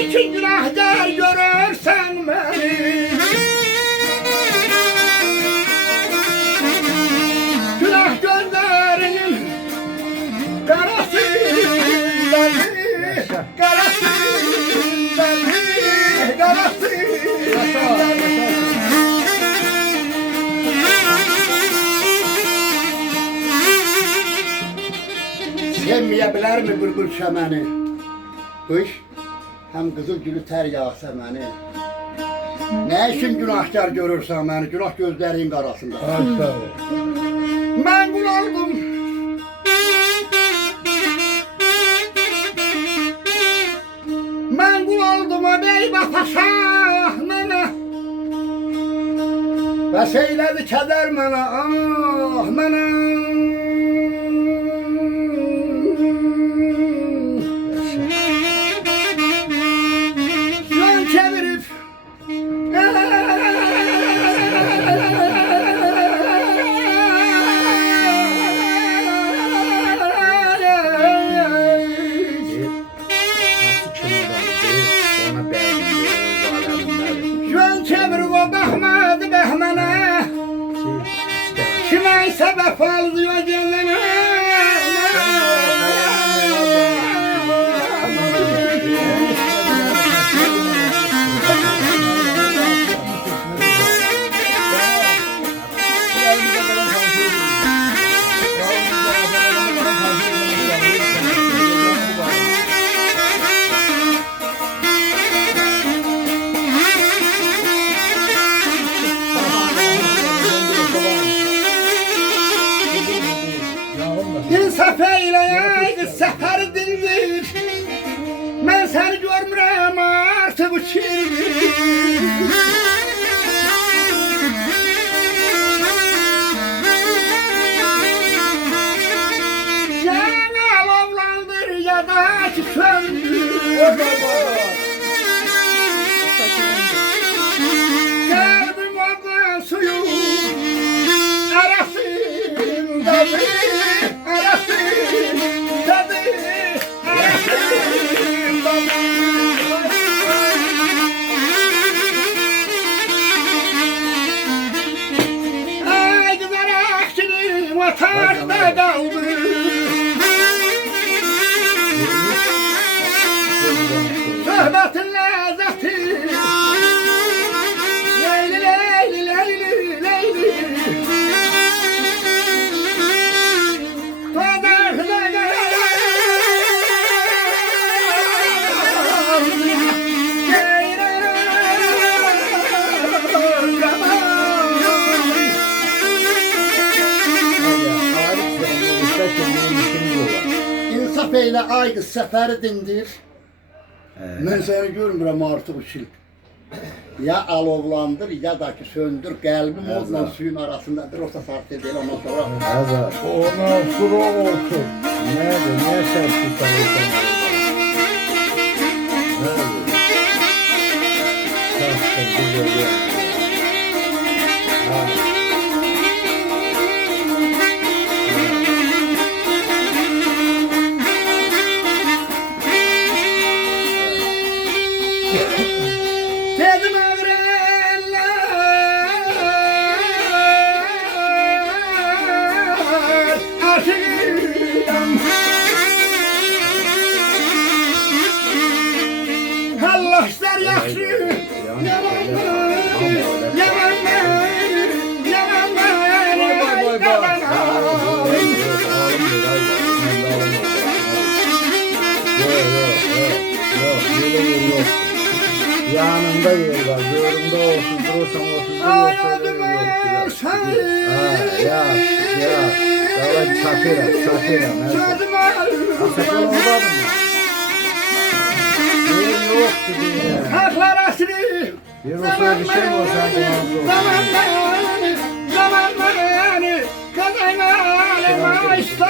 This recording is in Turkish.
için günahkar görürsen beni? Günah gözlerinin karasından, karasından, karasından. Sevmeyebilir mi bülbül şemeni? Kış hem kızıl gülü ter yağsa beni. Ne için günahkar görürsen beni, günah gözlerin karasında. Ben kul oldum. Ben kul oldum o beyba paşa bana. Ve seyledi keder bana, ah bana. Kime sebep alıyor kendine? İnsaf eyle seher dindir. Ben seni görmürəm artık bu çirkin. Sen alovlandır ya da ki söndür. Kalbim oldu suyu arasında bir. Ay güzel akşini vatakta kaldı. Sohbetin lezzeti leyli leyli leyli leyli. İnsaf eyle ay kız seferi dindir. Ben seni görmürəm artık uçil. Ya alovlandır ya da ki söndür. Kalbim onunla suyun arasındadır. Olsa sarf edelim ondan sonra. Ondan sonra olsun. Nerede? Niye sen tutarsan? Nerede? Sarftan güzel yer. Dedim ağrılar aşığım. Allah ister yaxşı yalanlar, yalanlar, yalanlar, yalanlar. Yanında yer var, görümde olsun, durursan olsun, yoksa yok. Ya. Dağla çakıram, Asakal orada mı? Yer yoktu diye. Haklar asri. Bir olsa bir şey mi olsa Zamanlar, kazanlar, ma işte